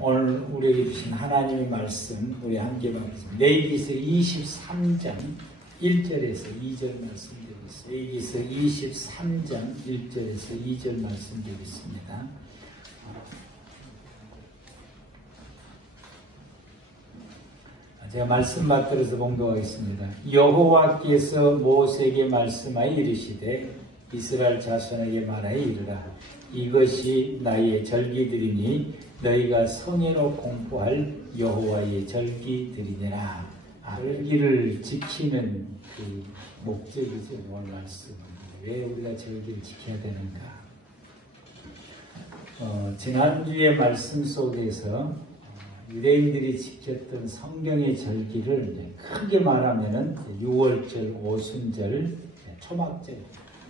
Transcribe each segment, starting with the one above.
오늘 우리에게 주신 하나님의 말씀 우리 함께 받겠습니다. 레위기서 23장 1절에서 2절 말씀드리겠습니다. 레위기서 23장 1절에서 2절 말씀드리겠습니다. 제가 말씀 받들어서 봉독하겠습니다. 여호와께서 모세에게 말씀하여 이르시되 이스라엘 자손에게 말하여 이르라. 이것이 나의 절기들이니 너희가 성회로 공포할 여호와의 절기들이니라. 절기를 지키는 그 목적이죠. 오늘 말씀. 왜 우리가 절기를 지켜야 되는가? 지난주의 말씀 속에서 유대인들이 지켰던 성경의 절기를 크게 말하면은 6월절, 오순절, 초막절,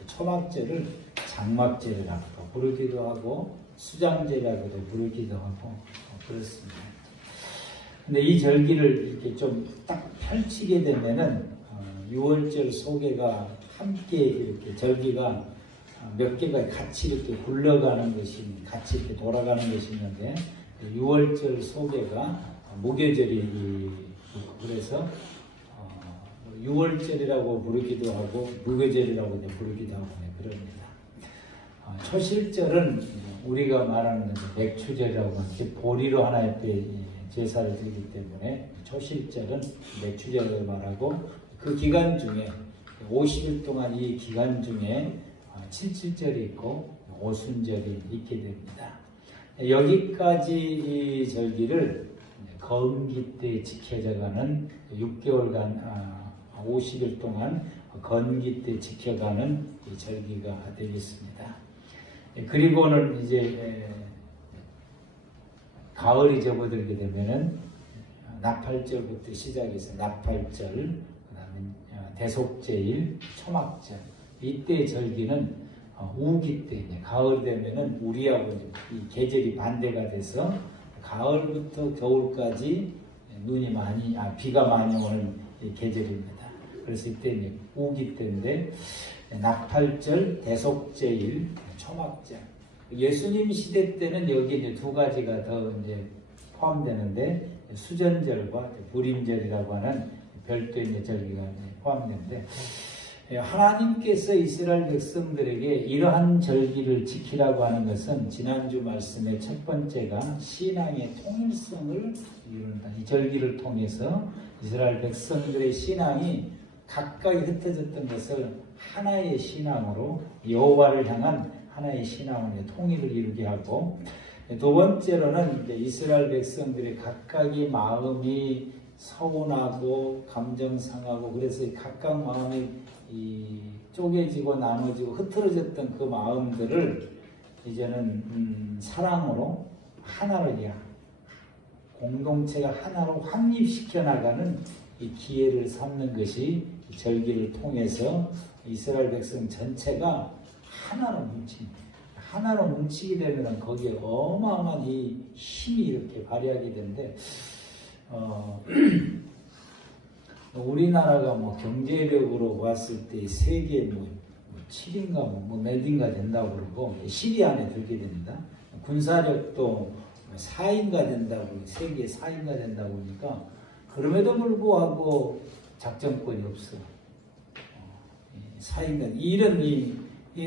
초막절을 장막절이라고 부르기도 하고 수장절이라고도 부르기도 하고 그렇습니다. 근데 이 절기를 이렇게 좀 딱 펼치게 되면은 6월절 소개가 함께 이렇게 절기가 몇 개가 같이 이렇게 굴러가는 것이 같이 이렇게 돌아가는 것이 있는데 6월절 소개가 무교절이 그래서 6월절이라고 부르기도 하고 무교절이라고 부르기도 하고 그럽니다. 초실절은 우리가 말하는 맥추절이라고 하는데 보리로 하나님께 제사를 드리기 때문에 초실절은 맥추절을 말하고 그 기간 중에 50일 동안 이 기간 중에 칠칠절이 있고 오순절이 있게 됩니다. 여기까지 이 절기를 건기 때 지켜져가는 6개월간 50일 동안 건기 때 지켜가는 이 절기가 되겠습니다. 그리고는 이제 가을이 접어들게 되면은 나팔절부터 시작해서 나팔절, 그다음에 대속제일, 초막절 이때 절기는 우기 때 가을 되면은 우리하고 이 계절이 반대가 돼서 가을부터 겨울까지 비가 많이 오는 계절입니다. 그래서 이때 이제 우기 때인데 나팔절, 대속제일, 초막절. 예수님 시대 때는 여기 이제 두 가지가 더 이제 포함되는데 수전절과 불임절이라고 하는 별도의 이제 절기가 포함되는데 하나님께서 이스라엘 백성들에게 이러한 절기를 지키라고 하는 것은 지난주 말씀의 첫 번째가 신앙의 통일성을 이룬다. 이 절기를 통해서 이스라엘 백성들의 신앙이 각각이 흩어졌던 것을 하나의 신앙으로 여호와를 향한 하나의 신앙으로 통일을 이루게 하고 두 번째로는 이제 이스라엘 백성들의 각각의 마음이 서운하고 감정 상하고 그래서 각각 마음이 쪼개지고 나눠지고 흐트러졌던 그 마음들을 이제는 사랑으로 하나로 공동체가 하나로 확립시켜 나가는 이 기회를 삼는 것이 절기를 통해서 이스라엘 백성 전체가 하나로 뭉칩니다. 하나로 뭉치게 되면 거기에 어마어마한 이 힘이 이렇게 발휘하게 되는데 우리나라가 경제력으로 봤을 때 세계 7인가 몇 인가 된다고 그러고 10위 안에 들게 됩니다. 군사력도 4인가 된다고 세계 4인가 된다고 하니까 그럼에도 불구하고 작전권이 없어. 4인가 이런 이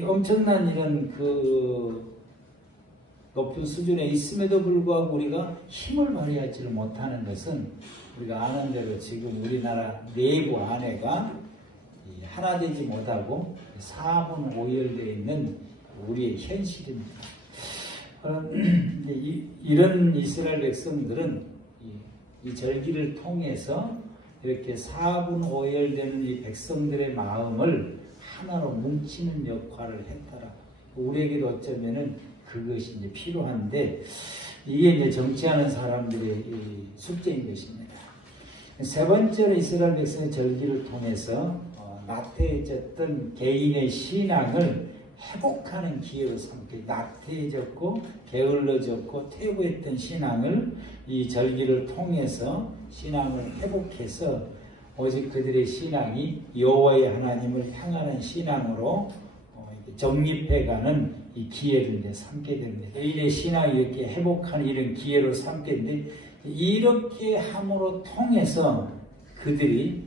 엄청난 이런 그 높은 수준에 있음에도 불구하고 우리가 힘을 발휘하지를 못하는 것은 우리가 아는 대로 지금 우리나라 내부 안에가 하나 되지 못하고 4분 오열되어 있는 우리의 현실입니다. 이런 이스라엘 백성들은 이 절기를 통해서 이렇게 4분 오열되는 이 백성들의 마음을 하나로 뭉치는 역할을 했더라. 우리에게도 어쩌면은 그것이 이제 필요한데 이게 이제 정치하는 사람들의 숙제인 것입니다. 세 번째로 이스라엘 백성의 절기를 통해서 나태해졌던 개인의 신앙을 회복하는 기회로 삼고 나태해졌고 게을러졌고 퇴보했던 신앙을 이 절기를 통해서 신앙을 회복해서 오직 그들의 신앙이 여호와의 하나님을 향하는 신앙으로 정립해가는 이 기회를 이제 삼게 됩니다. 개인의 신앙을 이렇게 회복하는 이런 기회로 삼게 되는데, 이렇게 함으로 통해서 그들이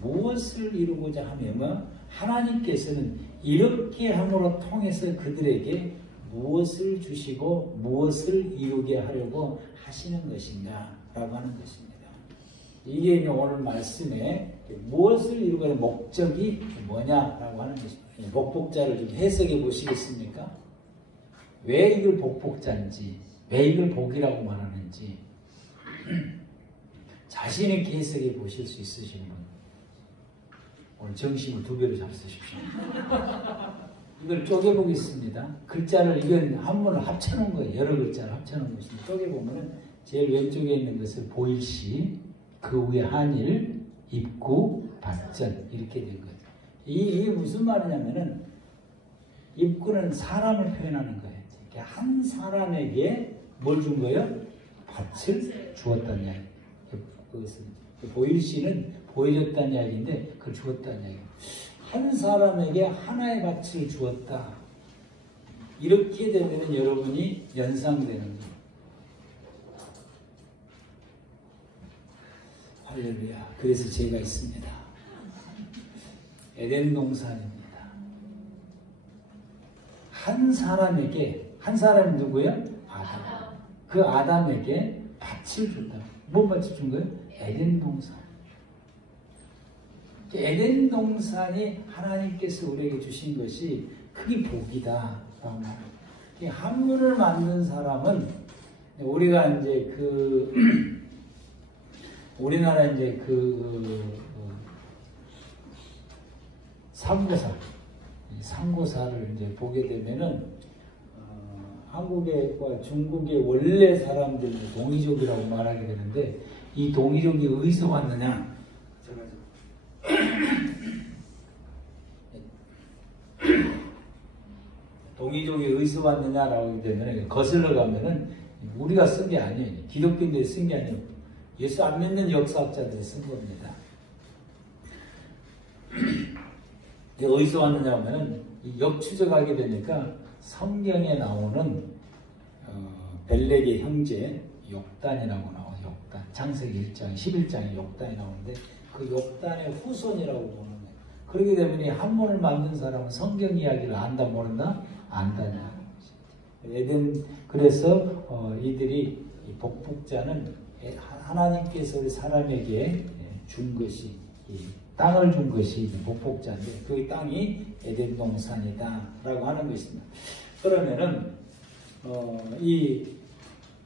무엇을 이루고자 하면, 하나님께서는 이렇게 함으로 통해서 그들에게 무엇을 주시고 무엇을 이루게 하려고 하시는 것인가 라고 하는 것입니다. 이게 오늘 말씀에 무엇을 이루고자 하는 목적이 뭐냐라고 하는 것입니다. 복복자를 좀 해석해 보시겠습니까? 왜 이걸 복복자인지, 왜 이걸 복이라고 말하는지 자신 있게 해석해 보실 수 있으신 분, 오늘 정신을 2배로 잡수십시오. 이걸 쪼개보겠습니다. 글자를, 이건 한문을 합쳐놓은 거예요. 여러 글자를 합쳐놓은 것입니다. 쪼개보면 제일 왼쪽에 있는 것을 보일시, 그 위에 한일, 입구, 발전, 이렇게 된 거예요. 이게 무슨 말이냐면은, 입구는 사람을 표현하는 거예요. 한 사람에게 뭘 준 거예요? 밭을 주었다는 이야기. 그것은 보일시는 보여줬다는 이야기인데, 그걸 주었다는 이야기. 한 사람에게 하나의 밭을 주었다. 이렇게 되면 여러분이 연상되는 거예요. 할렐루야. 그래서 제가 있습니다. 에덴 동산입니다. 한 사람에게, 한 사람이 누구예요? 아담. 그 아담에게 밭을 준다. 뭔 밭을 준 거예요? 에덴 동산. 에덴 동산이 하나님께서 우리에게 주신 것이 그게 복이다. 한문을 만든 사람은, 우리가 이제 우리나라 이제 삼고사를 이제 보게 되면은, 한국과 중국의 원래 사람들 동이족이라고 말하게 되는데, 이 동이족이 어디서 왔느냐? 동이족이 어디서 왔느냐라고 하게 되면, 거슬러 가면은 우리가 쓴 게 아니에요. 기독교인들이 쓴 게 아니에요. 예수 안 믿는 역사학자들이 쓴 겁니다. 어디서 왔느냐 하면은, 역추적하게 되니까 성경에 나오는 벨렉의 형제 욕단이라고 나와요. 욕단. 창세기 1장, 11장에 욕단이 나오는데, 그 욕단의 후손이라고 보는 거예요. 그렇게 되면 한문을 만든 사람은 성경 이야기를 안다 모른다? 안다냐. 그래서 이들이, 복복자는 하나님께서 우리 사람에게 준 것이, 땅을 준 것이 복복자인데, 그 땅이 에덴 동산이다 라고 하는 것입니다. 그러면은 이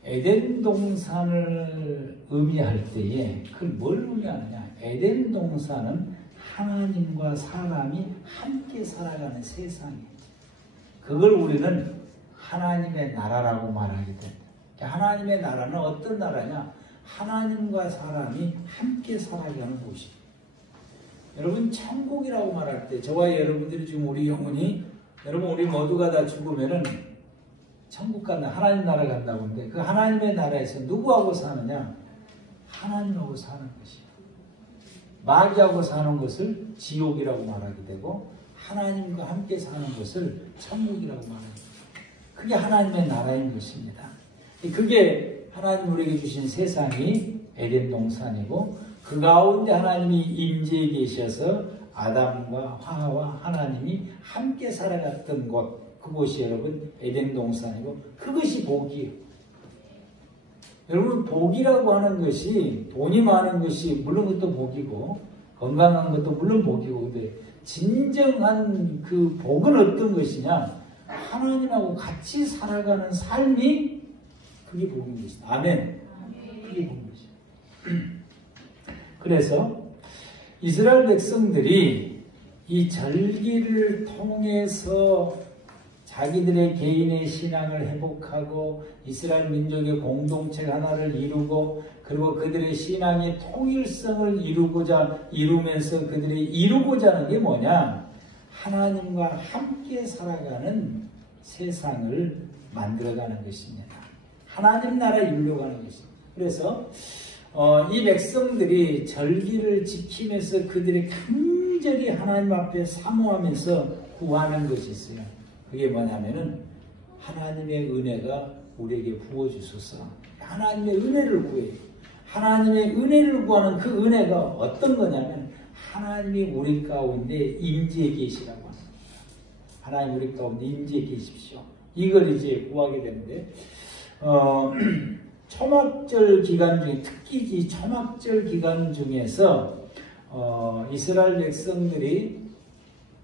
에덴 동산을 의미할 때에 그걸 뭘 의미하느냐? 에덴 동산은 하나님과 사람이 함께 살아가는 세상이에요. 그걸 우리는 하나님의 나라라고 말하게 됩니다. 하나님의 나라는 어떤 나라냐? 하나님과 사람이 함께 살아가는 곳이에요. 여러분, 천국이라고 말할 때, 저와 여러분들이 지금 우리 영혼이, 여러분 우리 모두가 다 죽으면은 천국 간다, 하나님 나라 간다고 하는데, 그 하나님의 나라에서 누구하고 사느냐? 하나님하고 사는 것이에요. 마귀하고 사는 것을 지옥이라고 말하게 되고, 하나님과 함께 사는 것을 천국이라고 말합니다. 그게 하나님의 나라인 것입니다. 그게 하나님 우리에게 주신 세상이 에덴 동산이고, 그 가운데 하나님이 임재해 계셔서 아담과 하와와 하나님이 함께 살아갔던 곳, 그곳이 여러분 에덴 동산이고, 그것이 복이에요. 여러분, 복이라고 하는 것이, 돈이 많은 것이 물론 그것도 복이고, 건강한 것도 물론 복이고, 근데 진정한 그 복은 어떤 것이냐? 하나님하고 같이 살아가는 삶이 그게 복인 것입니다. 아멘. 그게 복인 것입니다. 그래서 이스라엘 백성들이 이 절기를 통해서 자기들의 개인의 신앙을 회복하고 이스라엘 민족의 공동체 하나를 이루고, 그리고 그들의 신앙의 통일성을 이루면서 그들이 이루고자 하는 게 뭐냐? 하나님과 함께 살아가는 세상을 만들어가는 것입니다. 하나님 나라 이루려고 하는 것입니다. 그래서 이 백성들이 절기를 지키면서 그들이 간절히 하나님 앞에 사모하면서 구하는 것이 있어요. 그게 뭐냐면은 하나님의 은혜가 우리에게 부어주소서. 하나님의 은혜를 구해요. 하나님의 은혜를 구하는 그 은혜가 어떤 거냐면 하나님이 우리 가운데 임재해 계시라고 합니다. 하나님 우리 가운데 임재해 계십시오. 이걸 이제 구하게 되는데 초막절 기간 중에 특히 이 초막절 기간 중에서 이스라엘 백성들이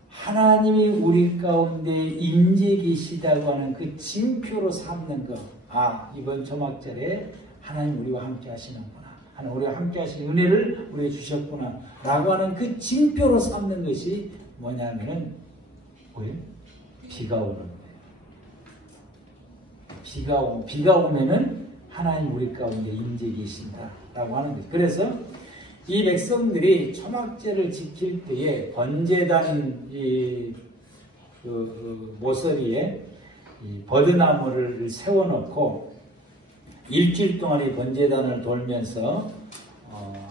하나님이 우리 가운데 임재해 계시다고 하는 그 징표로 삼는 것. 아, 이번 초막절에 하나님 우리와 함께 하시는구나. 하나님 우리와 함께 하신 은혜를 우리에게 주셨구나. 라고 하는 그 징표로 삼는 것이 뭐냐면은 뭐예요? 비가 오는 거예요. 비가 오면은 하나님 우리 가운데 임재해 계신다. 라고 하는 거죠. 그래서 이 백성들이 초막절을 지킬 때에 번제단 모서리에 버드나무를 세워놓고 일주일 동안 이 번제단을 돌면서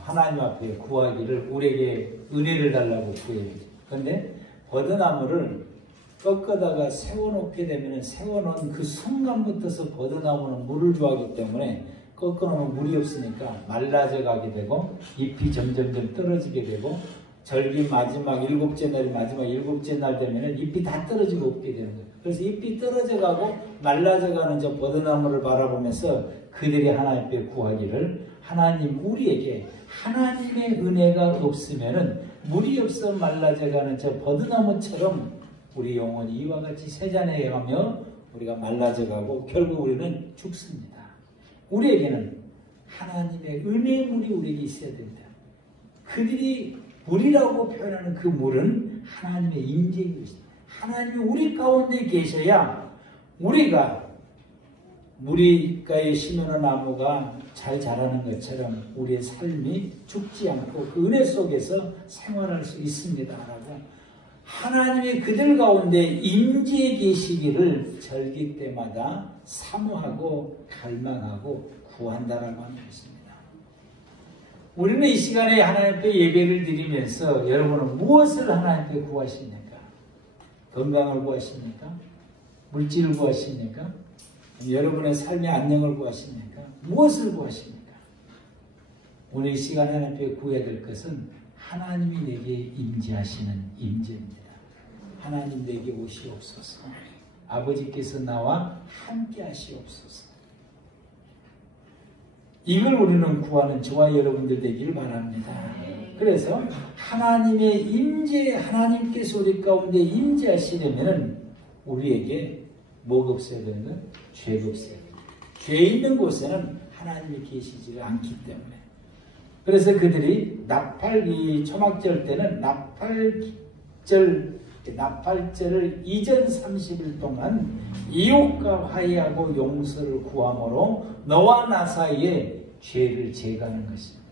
하나님 앞에 구하기를 우리에게 은혜를 달라고 구해요. 그런데 버드나무를 꺾어다가 세워놓게 되면 세워놓은 그 순간부터서 버드나무는 물을 좋아하기 때문에 꺾어놓으면 물이 없으니까 말라져 가게 되고 잎이 점점점 떨어지게 되고 절기 마지막 일곱째 날 되면은 잎이 다 떨어지고 없게 되는 거예요. 그래서 잎이 떨어져 가고 말라져 가는 저 버드나무를 바라보면서 그들이 하나님 앞에 구하기를 하나님 우리에게 하나님의 은혜가 없으면은 물이 없어 말라져 가는 저 버드나무처럼 우리 영혼이 이와 같이 세잔해 가며 우리가 말라져 가고 결국 우리는 죽습니다. 우리에게는 하나님의 은혜의 물이 우리에게 있어야 된다. 그들이 물이라고 표현하는 그 물은 하나님의 임재인 것입니다. 하나님이 우리 가운데 계셔야 우리가 무리가에 심어놓은 나무가 잘 자라는 것처럼 우리의 삶이 죽지 않고 그 은혜 속에서 생활할 수 있습니다라고 하나님이 그들 가운데 임재해 계시기를 절기 때마다 사모하고 갈망하고 구한다라고 하는 것입니다. 우리는 이 시간에 하나님 앞에 예배를 드리면서 여러분은 무엇을 하나님 앞에 구하십니까? 건강을 구하십니까? 물질을 구하십니까? 여러분의 삶의 안녕을 구하십니까? 무엇을 구하십니까? 오늘 이 시간에 하나님 앞에 구해야 될 것은 하나님이 내게 임재하시는 임재입니다. 하나님 내게 오시옵소서. 아버지께서 나와 함께 하시옵소서. 이걸 우리는 구하는 저와 여러분들 되길 바랍니다. 그래서 하나님의 임재, 하나님께서 우리 가운데 임재하시려면 우리에게 뭐가 없어야 되는 거예요? 죄가 없어야 됩니다. 죄 있는 곳에는 하나님이 계시지 않기 때문에. 그래서 그들이 이 초막절 때는 나팔절을 이전 30일 동안 이웃과 화해하고 용서를 구함으로 너와 나 사이에 죄를 제거하는 것입니다.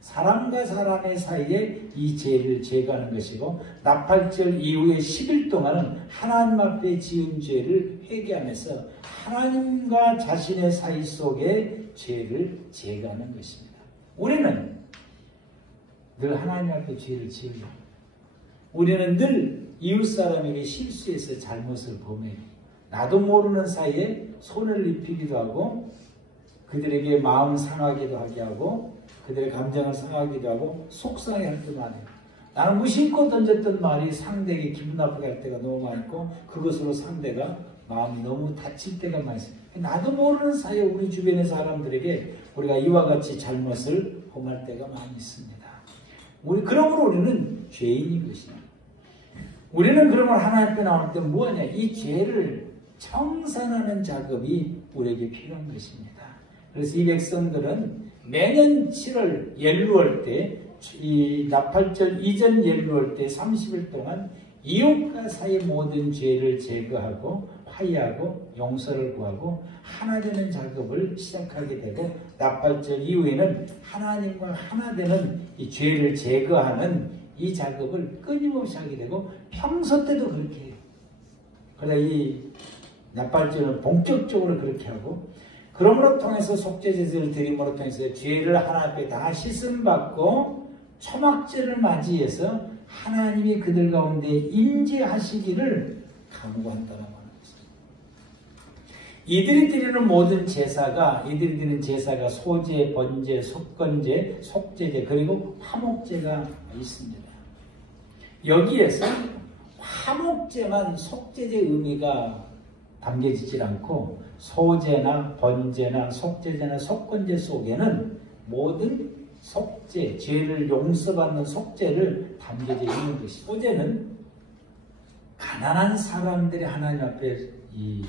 사람과 사람의 사이에 이 죄를 제거하는 것이고 나팔절 이후에 10일 동안은 하나님 앞에 지은 죄를 회개하면서 하나님과 자신의 사이 속에 죄를 제거하는 것입니다. 우리는 늘 하나님 앞에 죄를 지으려 우리는 늘 이웃사람에게 실수해서 잘못을 범해요. 나도 모르는 사이에 손을 입히기도 하고 그들에게 마음 상하기도 하게 하고 그들의 감정을 상하기도 하고 속상해할 때도 많아요. 나는 무심코 던졌던 말이 상대에게 기분 나쁘게 할 때가 너무 많고 그것으로 상대가 마음이 너무 다칠 때가 많습니다. 나도 모르는 사이에 우리 주변의 사람들에게 우리가 이와 같이 잘못을 범할 때가 많이 있습니다. 그러므로 우리는 죄인인 것입니다. 우리는 그러면 하나님 앞에 나올 때 뭐하냐? 이 죄를 청산하는 작업이 우리에게 필요한 것입니다. 그래서 이 백성들은 매년 7월 연루할 때, 이 나팔절 이전 연루할 때 30일 동안 이웃과 사이의 모든 죄를 제거하고 화해하고 용서를 구하고 하나 되는 작업을 시작하게 되고 나팔절 이후에는 하나님과 하나 되는 이 죄를 제거하는 이 작업을 끊임없이 하게 되고 평소 때도 그렇게 해요. 그러나 이 나팔절은 본격적으로 그렇게 하고 그러므로 통해서 속죄제사를 드림으로 통해서 죄를 하나님 앞에 다 씻음받고 초막절을 맞이해서 하나님이 그들 가운데 임재하시기를 간구한다라고 하는 것입니다. 이들이 드리는 모든 제사가, 이들이 드리는 제사가 소제, 번제, 속건제, 속제제, 그리고 화목제가 있습니다. 여기에서 화목제만 속제제 의미가 담겨지질 않고 소제나 번제나 속제제나 속건제 속에는 모든 속죄, 죄를 용서받는 속죄를 담겨져 있는 것이. 소제는 가난한 사람들이 하나님 앞에 이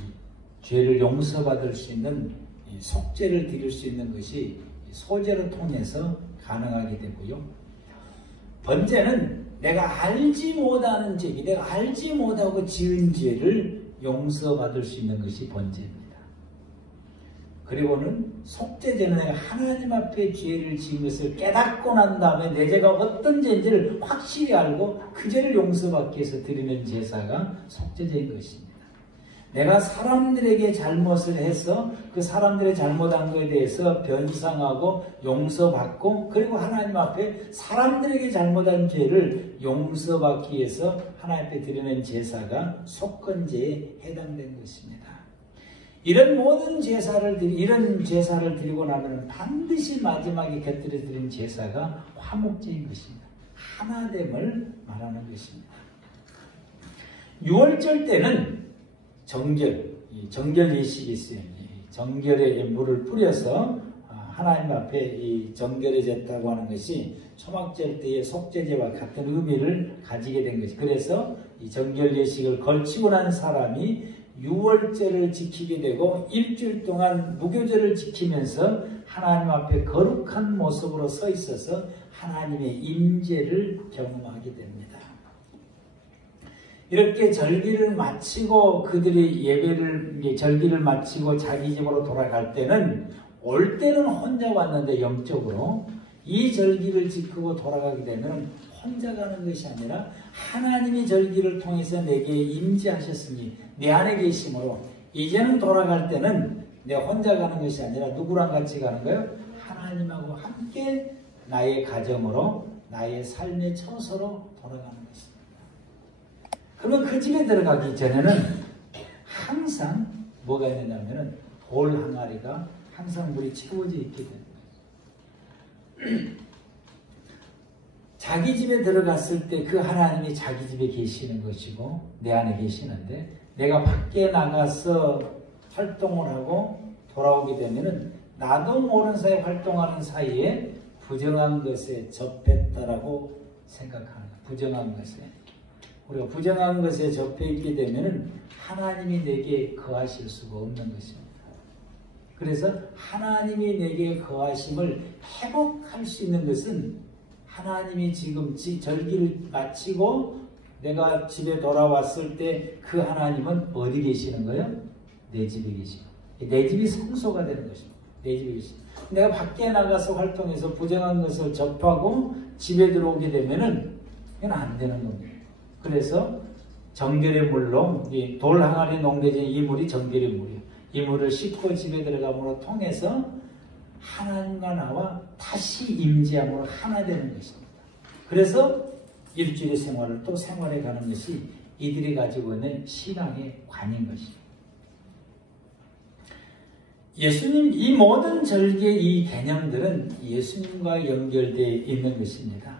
죄를 용서받을 수 있는 이 속죄를 드릴 수 있는 것이 소제를 통해서 가능하게 되고요. 번제는 내가 알지 못하는 죄, 내가 알지 못하고 지은 죄를 용서받을 수 있는 것이 번제입니다. 그리고는 속죄제는 내가 하나님 앞에 죄를 지은 것을 깨닫고 난 다음에 내 죄가 어떤 죄인지를 확실히 알고 그 죄를 용서받기 위해서 드리는 제사가 속죄제인 것입니다. 내가 사람들에게 잘못을 해서 그 사람들의 잘못한 것에 대해서 변상하고 용서받고 그리고 하나님 앞에 사람들에게 잘못한 죄를 용서받기 위해서 하나님 앞에 드리는 제사가 속건제에 해당된 것입니다. 이런 모든 제사를 드리고 나면 반드시 마지막에 곁들여 드린 제사가 화목제인 것입니다. 하나됨을 말하는 것입니다. 6월절 때는 정결 예식이 있어요. 정결에 물을 뿌려서 하나님 앞에 이 정결해졌다고 하는 것이 초막절 때의 속죄제와 같은 의미를 가지게 된 것이. 그래서 이 정결 예식을 걸치고 난 사람이 6월절을 지키게 되고 일주일 동안 무교절을 지키면서 하나님 앞에 거룩한 모습으로 서 있어서 하나님의 임재를 경험하게 됩니다. 이렇게 절기를 마치고 그들이 절기를 마치고 자기 집으로 돌아갈 때는 올 때는 혼자 왔는데 영적으로 이 절기를 지키고 돌아가게 되면 혼자 가는 것이 아니라 하나님이 절기를 통해서 내게 임재하셨으니 내 안에 계심으로 이제는 돌아갈 때는 내가 혼자 가는 것이 아니라 누구랑 같이 가는 거예요? 하나님하고 함께 나의 가정으로 나의 삶의 처소로 돌아가는 것입니다. 그러면 그 집에 들어가기 전에는 항상 뭐가 있느냐면 돌 항아리가 항상 물이 채워져 있게 됩니다. 자기 집에 들어갔을 때 그 하나님이 자기 집에 계시는 것이고 내 안에 계시는데 내가 밖에 나가서 활동을 하고 돌아오게 되면은 나도 모르는 사이에 활동하는 사이에 부정한 것에 접했다라고 생각하는 거예요. 부정한 것에. 우리가 부정한 것에 접해 있게 되면은 하나님이 내게 거하실 수가 없는 것입니다. 그래서 하나님이 내게 거하심을 회복할 수 있는 것은 하나님이 지금 절기를 마치고 내가 집에 돌아왔을 때 그 하나님은 어디 계시는 거예요? 내 집에 계시고 내 집이 성소가 되는 것입니다. 내 집에 계시고 내가 밖에 나가서 활동해서 부정한 것을 접하고 집에 들어오게 되면은 이건 안 되는 겁니다. 그래서 정결의 물로 돌 항아리에 농대진 이 물이 정결의 물이에요. 이 물을 씻고 집에 들어감으로 통해서 하나님과 나와 다시 임재함으로 하나 되는 것입니다. 그래서 일주일의 생활을 또 생활해 가는 것이 이들이 가지고 있는 신앙의 관인 것입니다. 예수님, 이 모든 절기의 이 개념들은 예수님과 연결되어 있는 것입니다.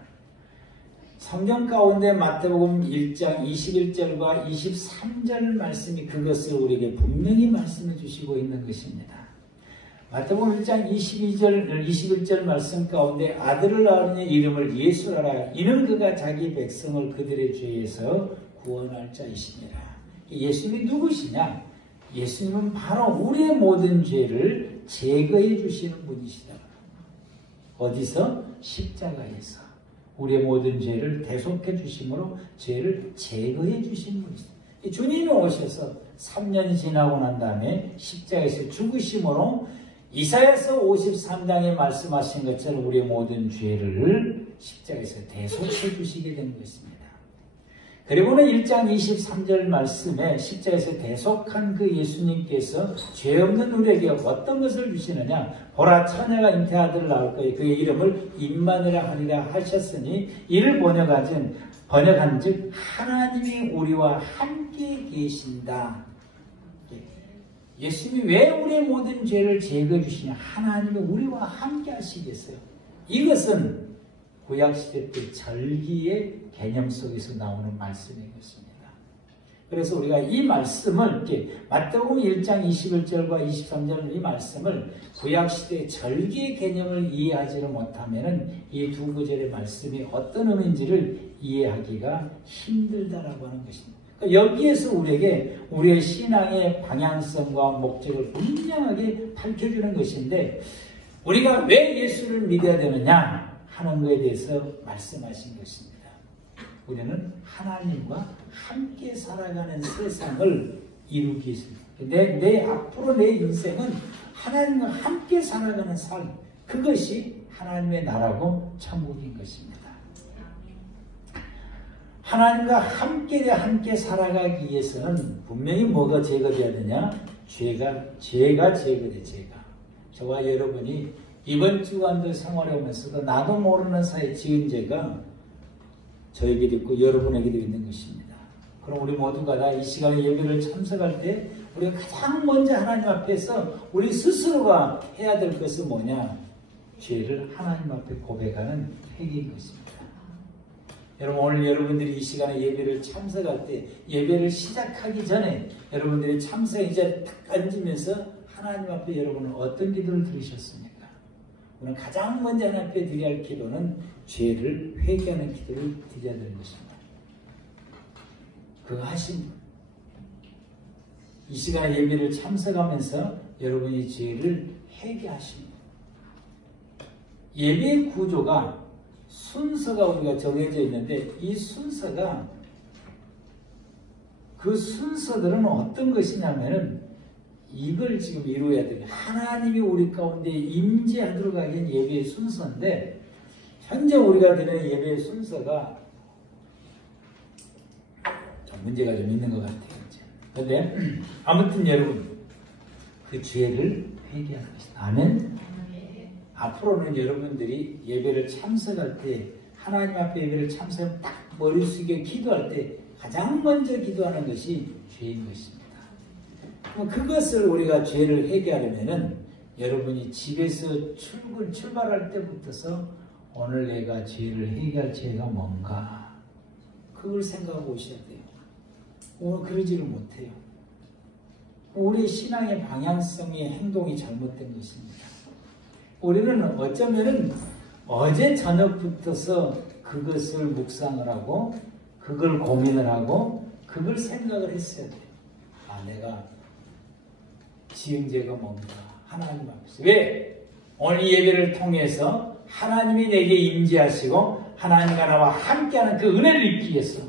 성경 가운데 마태복음 1장 21절과 23절 말씀이 그것을 우리에게 분명히 말씀해 주시고 있는 것입니다. 마태복음 1장 21절 말씀 가운데 아들을 낳으니 이름을 예수라라. 이는 그가 자기 백성을 그들의 죄에서 구원할 자이시니라. 예수님이 누구시냐? 예수님은 바로 우리의 모든 죄를 제거해 주시는 분이시다. 어디서? 십자가에서. 우리의 모든 죄를 대속해 주심으로 죄를 제거해 주신 분이시다. 주님이 오셔서 3년이 지나고 난 다음에 십자가에서 죽으심으로 이사야서 53장에 말씀하신 것처럼 우리의 모든 죄를 십자가에서 대속해 주시게 된 것입니다. 그리고는 1장 23절 말씀에 십자가에서 대속한 그 예수님께서 죄 없는 우리에게 어떤 것을 주시느냐? 보라 처녀가 잉태아들을 낳을 거예요. 그의 이름을 임마누엘이라 하리라 하셨으니 이를 번역한즉 하나님이 우리와 함께 계신다. 예수님이 왜 우리의 모든 죄를 제거해 주시냐? 하나님이 우리와 함께 하시겠어요. 이것은 구약시대 때 절기의 개념 속에서 나오는 말씀인 것입니다. 그래서 우리가 이 말씀을 이렇게 마태복음 1장 21절과 23절 이 말씀을 구약시대의 절기의 개념을 이해하지를 못하면 이 두 구절의 말씀이 어떤 의미인지를 이해하기가 힘들다라고 하는 것입니다. 여기에서 우리에게 우리의 신앙의 방향성과 목적을 분명하게 밝혀주는 것인데 우리가 왜 예수를 믿어야 되느냐 하는 것에 대해서 말씀하신 것입니다. 우리는 하나님과 함께 살아가는 세상을 이루기 위해서입니다. 내 앞으로 내 인생은 하나님과 함께 살아가는 삶, 그것이 하나님의 나라고 천국인 것입니다. 하나님과 함께 살아가기 위해서는 분명히 뭐가 제거돼야 되냐? 죄가 제거돼, 죄가. 저와 여러분이 이번 주간도 생활해오면서도 나도 모르는 사이에 지은 죄가 저에게도 있고 여러분에게도 있는 것입니다. 그럼 우리 모두가 다 이 시간에 예배를 참석할 때 우리가 가장 먼저 하나님 앞에서 우리 스스로가 해야 될 것은 뭐냐? 죄를 하나님 앞에 고백하는 행위인 것입니다. 여러분 오늘 여러분들이 이 시간에 예배를 참석할 때 예배를 시작하기 전에 여러분들이 참석 이제 딱 앉으면서 하나님 앞에 여러분은 어떤 기도를 드리셨습니까? 오늘 가장 먼저 하나님 앞에 드려야 할 기도는 죄를 회개하는 기도를 드려야 되는 것입니다. 그거 하신 이 시간에 예배를 참석하면서 여러분이 죄를 회개하십니다. 예배의 구조가 순서가 우리가 정해져 있는데 이 순서가 그 순서들은 어떤 것이냐면은 이걸 지금 이루어야 돼요. 하나님이 우리 가운데 임재하도록 하기엔 예배의 순서인데 현재 우리가 드리는 예배의 순서가 좀 문제가 좀 있는 것 같아요. 그런데 아무튼 여러분 그 죄를 회개하는 것이다. 아멘. 앞으로는 여러분들이 예배를 참석할 때 하나님 앞에 예배를 참석하면 딱 머리 숙여 기도할 때 가장 먼저 기도하는 것이 죄인 것입니다. 그것을 우리가 죄를 회개하려면은 여러분이 집에서 출발할 때부터서 오늘 내가 죄를 회개할 죄가 뭔가 그걸 생각하고 오셔야 돼요. 오늘 그러지를 못해요. 우리 신앙의 방향성의 행동이 잘못된 것입니다. 우리는 어쩌면은 어제 저녁부터서 그것을 묵상을 하고 그걸 고민을 하고 그걸 생각을 했어야 돼요. 아, 내가 지은 죄가 뭔가 하나님 앞에서 왜? 오늘 예배를 통해서 하나님이 내게 임재하시고 하나님과 나와 함께하는 그 은혜를 잊기 위해서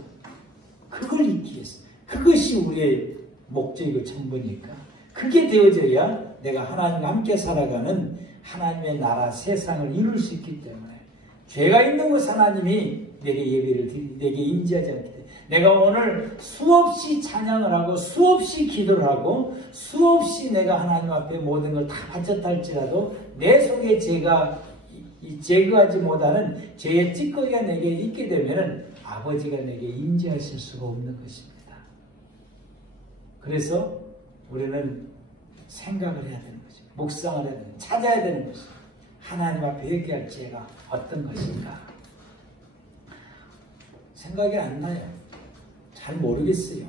그걸 잊기 위해서 그것이 우리의 목적이고 전부니까 그게 되어져야 내가 하나님과 함께 살아가는 하나님의 나라 세상을 이룰 수 있기 때문에 죄가 있는 곳 하나님이 내게 임재하지 않기 때문에 내가 오늘 수없이 찬양을 하고 수없이 기도를 하고 수없이 내가 하나님 앞에 모든 걸 다 바쳤다 할지라도 내 속에 죄가 제거하지 못하는 죄의 찌꺼기가 내게 있게 되면은 아버지가 내게 임재하실 수가 없는 것입니다. 그래서 우리는 생각을 해야 되는 거죠. 묵상을 해야 되는 거죠. 찾아야 되는 것이죠. 하나님 앞에 회개할 죄가 어떤 것인가? 생각이 안 나요. 잘 모르겠어요.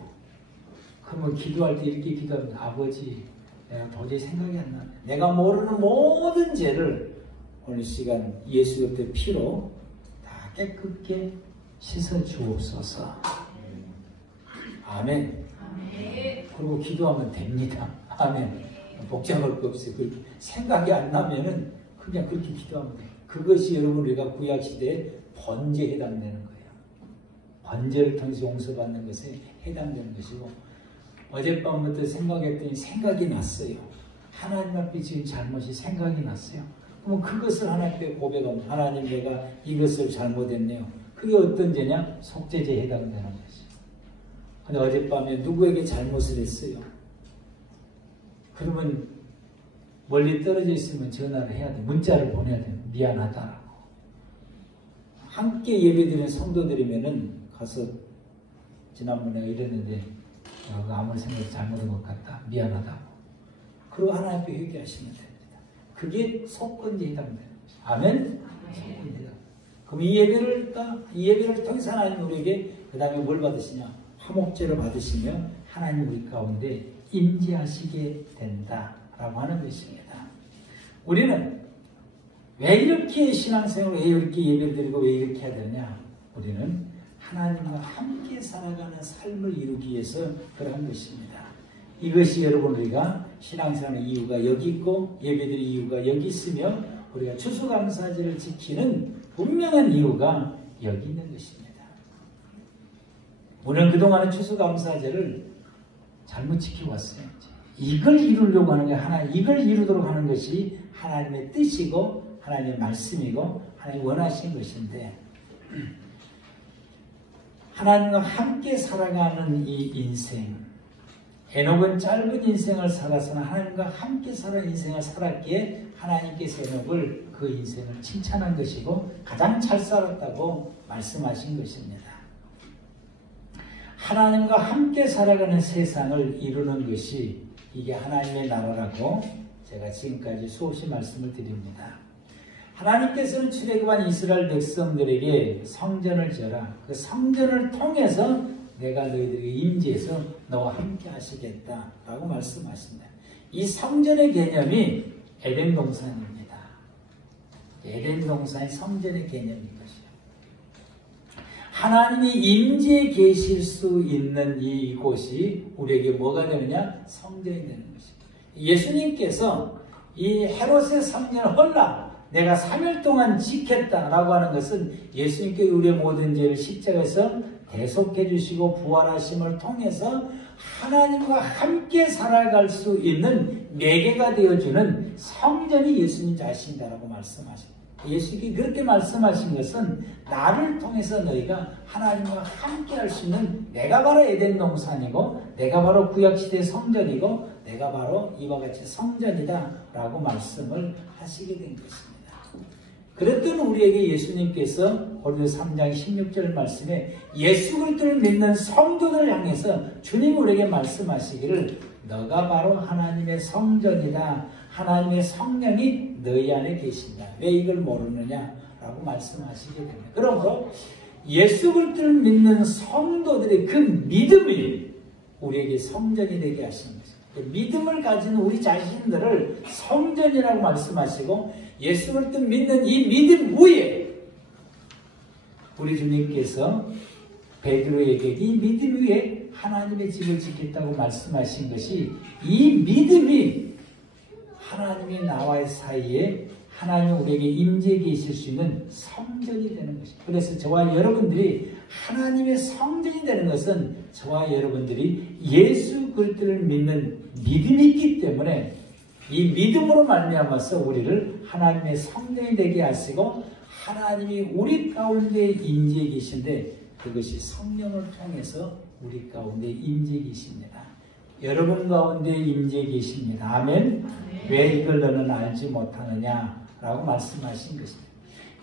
그러면 기도할 때 이렇게 기도합니다. 아버지, 내가 도저히 생각이 안 나네. 내가 모르는 모든 죄를 오늘 시간 예수 그리스도의 피로 다 깨끗게 씻어 주옵소서. 아멘. 그리고 기도하면 됩니다. 아멘. 복잡할 거 없어요. 생각이 안 나면은 그냥 그렇게 기도하면 돼요. 그것이 여러분 우리가 구약시대에 번제에 해당되는 거예요. 번제를 통해서 용서받는 것에 해당되는 것이고 어젯밤부터 생각했더니 생각이 났어요. 하나님 앞에 지은 잘못이 생각이 났어요. 그럼 그것을 하나님 앞에 고백하면 하나님 내가 이것을 잘못했네요. 그게 어떤 죄냐? 속죄죄에 해당되는 것이죠. 근데 어젯밤에 누구에게 잘못을 했어요. 그러면 멀리 떨어져 있으면 전화를 해야 돼. 문자를 보내야 돼. 미안하다라고. 함께 예배드리는 성도들이면은 가서 지난번에 이랬는데 아무리 생각해도 잘못한 것 같다. 미안하다고. 그리고 하나님 앞에 회개하시면 됩니다. 그게 속건제 해당되는 것이죠. 아멘? 속건제 해당. 그럼 이 예배를 통해서 하나님 우리에게 그 다음에 뭘 받으시냐? 화목제를 받으시며 하나님 우리 가운데 임재하시게 된다라고 하는 것입니다. 우리는 왜 이렇게 신앙생활을 왜 이렇게 예배를 드리고 왜 이렇게 해야 되느냐? 우리는 하나님과 함께 살아가는 삶을 이루기 위해서 그런 것입니다. 이것이 여러분 우리가 신앙생활의 이유가 여기 있고 예배드릴 이유가 여기 있으며 우리가 추수감사제를 지키는 분명한 이유가 여기 있는 것입니다. 우리는 그동안은 추수감사제를 잘못 지키고 왔어요. 이걸 이루려고 하는 게 이걸 이루도록 하는 것이 하나님의 뜻이고 하나님의 말씀이고 하나님이 원하신 것인데 하나님과 함께 살아가는 이 인생 에녹은 짧은 인생을 살아서는 하나님과 함께 사는 인생을 살았기에 하나님께서 에녹을 그 인생을 칭찬한 것이고 가장 잘 살았다고 말씀하신 것입니다. 하나님과 함께 살아가는 세상을 이루는 것이 이게 하나님의 나라라고 제가 지금까지 수없이 말씀을 드립니다. 하나님께서는 출애굽한 이스라엘 백성들에게 성전을 지어라. 그 성전을 통해서 내가 너희들에게 임재해서 너와 함께 하시겠다라고 말씀하십니다. 이 성전의 개념이 에덴 동산입니다. 에덴 동산이 성전의 개념인 것이요. 하나님이 임재해 계실 수 있는 이곳이 우리에게 뭐가 되느냐? 성전이 되는 것입니다. 예수님께서 이 헤롯의 성전을 헐라 내가 3일 동안 지켰다라고 하는 것은 예수님께 우리의 모든 죄를 십자가에서 대속해 주시고 부활하심을 통해서 하나님과 함께 살아갈 수 있는 매개가 되어주는 성전이 예수님 자신이다라고 말씀하십니다. 예수님이 그렇게 말씀하신 것은 나를 통해서 너희가 하나님과 함께 할 수 있는 내가 바로 에덴 동산이고 내가 바로 구약시대의 성전이고 내가 바로 이와 같이 성전이다 라고 말씀을 하시게 된 것입니다. 그랬던 우리에게 예수님께서 고린도서 3장 16절 말씀에 예수 그리스도를 믿는 성도들을 향해서 주님 우리에게 말씀하시기를 너가 바로 하나님의 성전이다. 하나님의 성령이 너희 안에 계신다. 왜 이걸 모르느냐? 라고 말씀하시게 됩니다. 그러므로 예수 그리스도를 믿는 성도들의 그 믿음이 우리에게 성전이 되게 하신 것입니다. 믿음을 가진 우리 자신들을 성전이라고 말씀하시고 예수 그리스도 믿는 이 믿음 위에 우리 주님께서 베드로에게 이 믿음 위에 하나님의 집을 짓겠다고 말씀하신 것이 이 믿음이 하나님이 나와의 사이에 하나님이 우리에게 임재해 계실 수 있는 성전이 되는 것입니다. 그래서 저와 여러분들이 하나님의 성전이 되는 것은 저와 여러분들이 예수 그리스도를 믿는 믿음이 있기 때문에 이 믿음으로 말미암아서 우리를 하나님의 성전이 되게 하시고 하나님이 우리 가운데 임재해 계신데 그것이 성령을 통해서 우리 가운데 임재해 계십니다. 여러분 가운데 임재해 계십니다. 아멘. 왜 이걸 너는 알지 못하느냐라고 말씀하신 것입니다.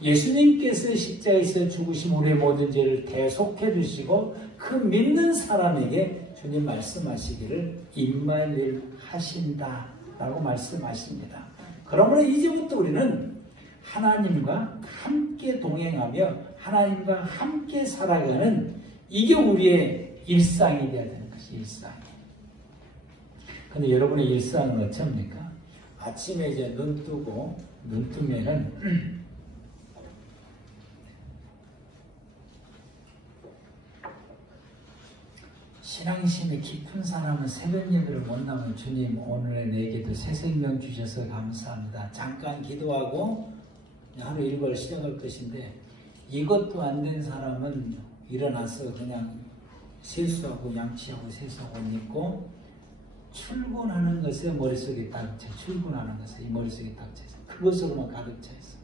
예수님께서 십자가에서 죽으신 우리의 모든 죄를 대속해 주시고 그 믿는 사람에게 주님 말씀하시기를 임마누엘 하신다 라고 말씀하십니다. 그러므로 이제부터 우리는 하나님과 함께 동행하며 하나님과 함께 살아가는 이게 우리의 일상이 되어야 되는 것이 일상이에요. 근데 여러분의 일상은 어쩝니까? 아침에 이제 눈 뜨고 눈 뜨면은 신앙심이 깊은 사람은 새벽 예배를 못 나오면 주님 오늘 내게도 새 생명 주셔서 감사합니다. 잠깐 기도하고 하루 일과를 시작할 것인데 이것도 안 된 사람은 일어나서 그냥 세수하고 양치하고 세수하고 옷 입고 출근하는 것에 머릿속에 딱 차, 출근하는 것에 이 머릿속에 딱 차 있어. 그것으로만 가득 차 있어.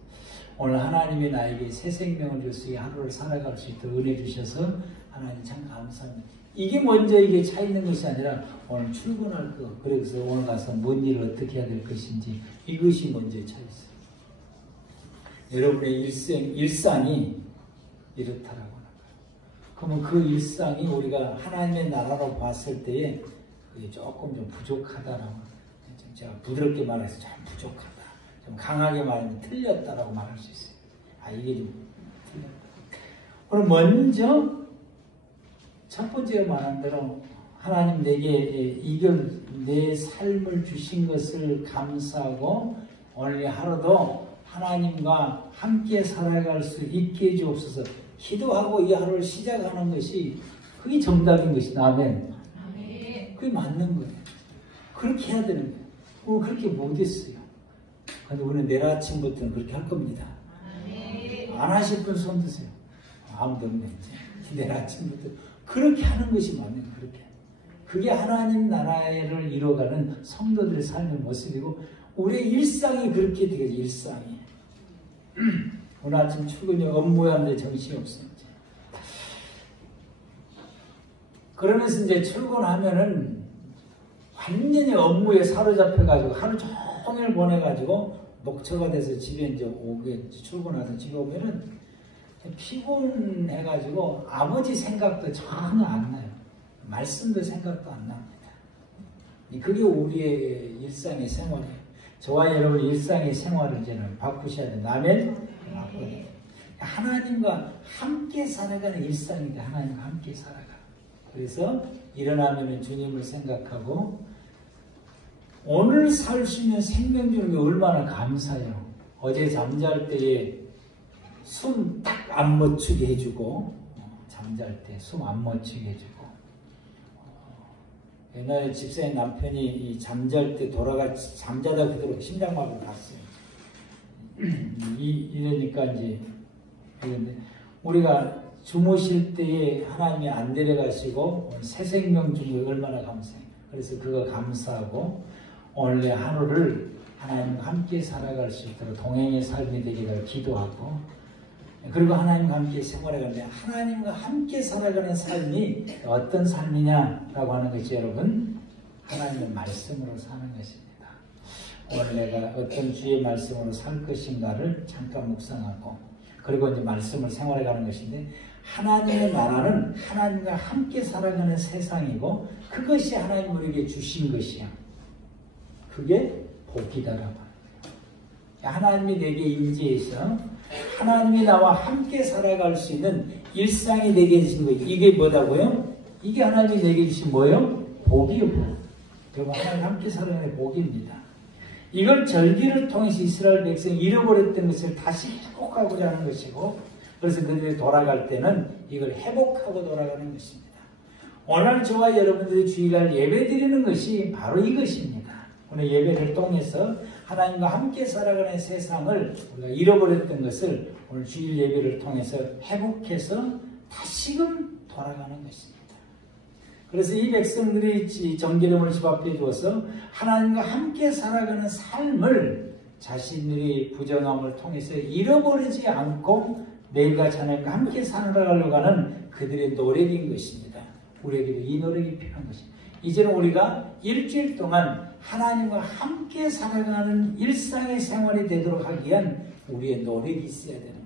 오늘 하나님이 나에게 새 생명을 주셔서 이 하루를 살아갈 수 있도록 은혜 주셔서 하나님 참 감사합니다. 이게 먼저 이게 차 있는 것이 아니라 오늘 출근할 거, 그래서 오늘 가서 뭔 일을 어떻게 해야 될 것인지 이것이 먼저 차 있어요. 여러분의 일상이 이렇다라고 하는 거예요. 그러면 그 일상이 우리가 하나님의 나라로 봤을 때에 그게 조금 좀 부족하다라고 제가 부드럽게 말해서 좀 부족하다. 좀 강하게 말하면 틀렸다라고 말할 수 있어요. 이게 좀 틀렸다. 그럼 먼저 첫 번째 말한 대로 하나님 내게 이걸 내 삶을 주신 것을 감사하고 오늘 하루도 하나님과 함께 살아갈 수 있게 해주옵소서. 기도하고 이 하루를 시작하는 것이 그게 정답인 것이다. 아멘. 그게 맞는 거예요. 그렇게 해야 되는 거예요. 오늘 그렇게 못했어요. 근데 우리는 내일 아침부터는 그렇게 할 겁니다. 안 하실 분 손 드세요. 아무도 없네. 내일 아침부터 그렇게 하는 것이 맞는 거예요. 그렇게. 그게 하나님 나라를 이뤄가는 성도들의 삶의 모습이고 우리의 일상이 그렇게 되겠죠. 일상이. 오늘 아침 출근이 업무에 하는데 정신이 없어요. 그러면서 이제 출근하면은 완전히 업무에 사로잡혀가지고 하루 종일 보내가지고 녹초가 돼서 집에 이제 오게 출근해서 집에 오면은 피곤해가지고 아버지 생각도 전혀 안 나요. 말씀도 생각도 안 납니다. 그게 우리의 일상의 생활이에요. 저와 여러분 일상의 생활을 이제는 바꾸셔야 된다. 아멘? 하나님과 함께 살아가는 일상인데 하나님과 함께 살아가. 그래서 일어나면 주님을 생각하고 오늘 살 수 있는 생명 주는 게 얼마나 감사해요. 어제 잠잘 때에 숨 딱 안 멈추게 해주고 잠잘 때 숨 안 멈추게 해주고 옛날에 집사님 남편이 잠잘 때 잠자다 그대로 심장마비를 갔어요. 이러니까 이제 우리가 주무실 때에 하나님이 안 데려가시고 새 생명 준 거 얼마나 감사해요. 그래서 그거 감사하고 오늘 하루를 하나님과 함께 살아갈 수 있도록 동행의 삶이 되기를 기도하고 그리고 하나님과 함께 생활해가는데 하나님과 함께 살아가는 삶이 어떤 삶이냐라고 하는 것이 여러분 하나님의 말씀으로 사는 것입니다. 오늘 내가 어떤 주의 말씀으로 살 것인가를 잠깐 묵상하고 그리고 이제 말씀을 생활해가는 것인데 하나님의 나라는 하나님과 함께 살아가는 세상이고 그것이 하나님 우리에게 주신 것이야. 그게 복이다라고 하는 거예요. 하나님이 내게 임재해서 하나님이 나와 함께 살아갈 수 있는 일상이 되게 해주신 거예요. 이게 뭐다고요? 이게 하나님이 내게 주신 뭐예요? 복이요. 복. 여러분 하나님 함께 살아가는 복입니다. 이걸 절기를 통해서 이스라엘 백성이 잃어버렸던 것을 다시 회복하고자 하는 것이고 그래서 그들이 돌아갈 때는 이걸 회복하고 돌아가는 것입니다. 오늘 저와 여러분들이 주일날 예배 드리는 것이 바로 이것입니다. 오늘 예배를 통해서 하나님과 함께 살아가는 세상을 우리가 잃어버렸던 것을 오늘 주일 예배를 통해서 회복해서 다시금 돌아가는 것입니다. 그래서 이 백성들이 정기름을 집 앞에 두어서 하나님과 함께 살아가는 삶을 자신들이 부정함을 통해서 잃어버리지 않고 내일과 하나님과 함께 살아가려고 하는 그들의 노력인 것입니다. 우리에게도 이 노력이 필요한 것입니다. 이제는 우리가 일주일 동안 하나님과 함께 살아가는 일상의 생활이 되도록 하기 위한 우리의 노력이 있어야 되는 거예요.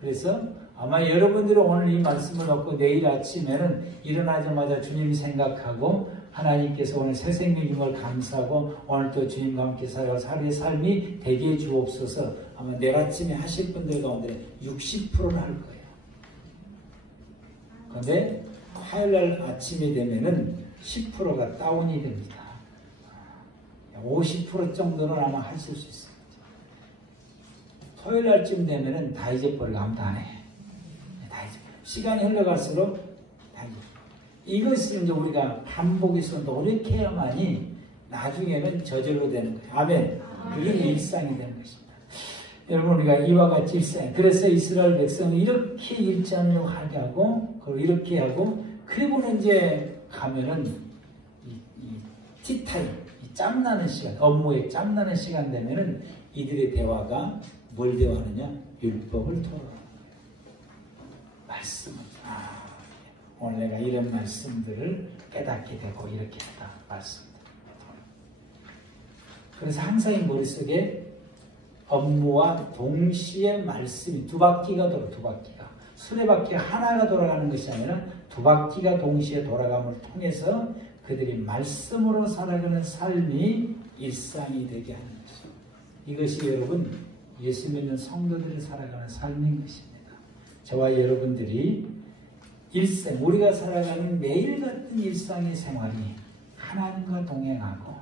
그래서 아마 여러분들은 오늘 이 말씀을 얻고 내일 아침에는 일어나자마자 주님 생각하고 하나님께서 오늘 새 생명 준 걸 감사하고 오늘 또 주님과 함께 살아갈 하루의 삶이 되게 해 주옵소서 아마 내일 아침에 하실 분들 가운데 60%를 할 거예요. 그런데 화요일날 아침이 되면은 10%가 다운이 됩니다. 50% 정도는 아마 하실 수 있습니다. 토요일 날쯤 되면은 다 잊어버리고 아무도 안 해. 다 잊어버려. 시간이 흘러갈수록 다 잊어버려. 이것을 이제 우리가 반복해서 노력해야만이 나중에는 저절로 되는 거예요. 아멘. 그게 일상이 되는 것입니다. 여러분 우리가 이와 같이 일상. 그래서 이스라엘 백성은 이렇게 잃지 않으려고 하게 하고 그리고 이렇게 하고 그리고는 이제 가면은 이 티타임, 짬나는 시간, 업무에 짬나는 시간 되면은 이들의 대화가 뭘 대화하느냐? 율법을 토론하는 말씀을. 오늘 내가 이런 말씀들을 깨닫게 되고 이렇게 했다. 말씀들. 그래서 항상 이 머릿속에 업무와 동시에 말씀이 두 바퀴가 돌아, 두 바퀴가. 수레바퀴 하나가 돌아가는 것이 아니라 두 바퀴가 동시에 돌아감을 통해서 그들이 말씀으로 살아가는 삶이 일상이 되게 하는 것입니다. 이것이 여러분 예수 믿는 성도들이 살아가는 삶인 것입니다. 저와 여러분들이 일생, 우리가 살아가는 매일 같은 일상의 생활이 하나님과 동행하고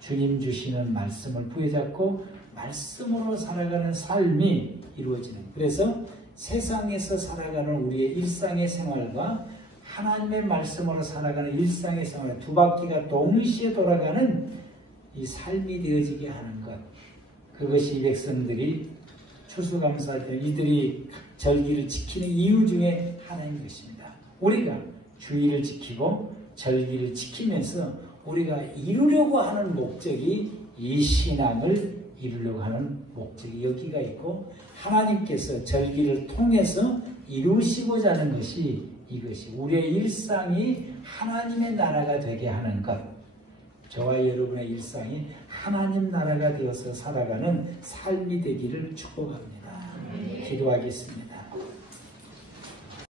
주님 주시는 말씀을 부여잡고 말씀으로 살아가는 삶이 이루어지는, 그래서 세상에서 살아가는 우리의 일상의 생활과 하나님의 말씀으로 살아가는 일상의 생활, 두 바퀴가 동시에 돌아가는 이 삶이 되어지게 하는 것, 그것이 이 백성들이 추수감사할 때 이들이 절기를 지키는 이유 중에 하나인 것입니다. 우리가 주의를 지키고 절기를 지키면서 우리가 이루려고 하는 목적이, 이 신앙을 이루려고 하는 목적이 여기가 있고, 하나님께서 절기를 통해서 이루시고자 하는 것이 이것이 우리의 일상이 하나님의 나라가 되게 하는 것, 저와 여러분의 일상이 하나님 나라가 되어서 살아가는 삶이 되기를 축복합니다. 기도하겠습니다.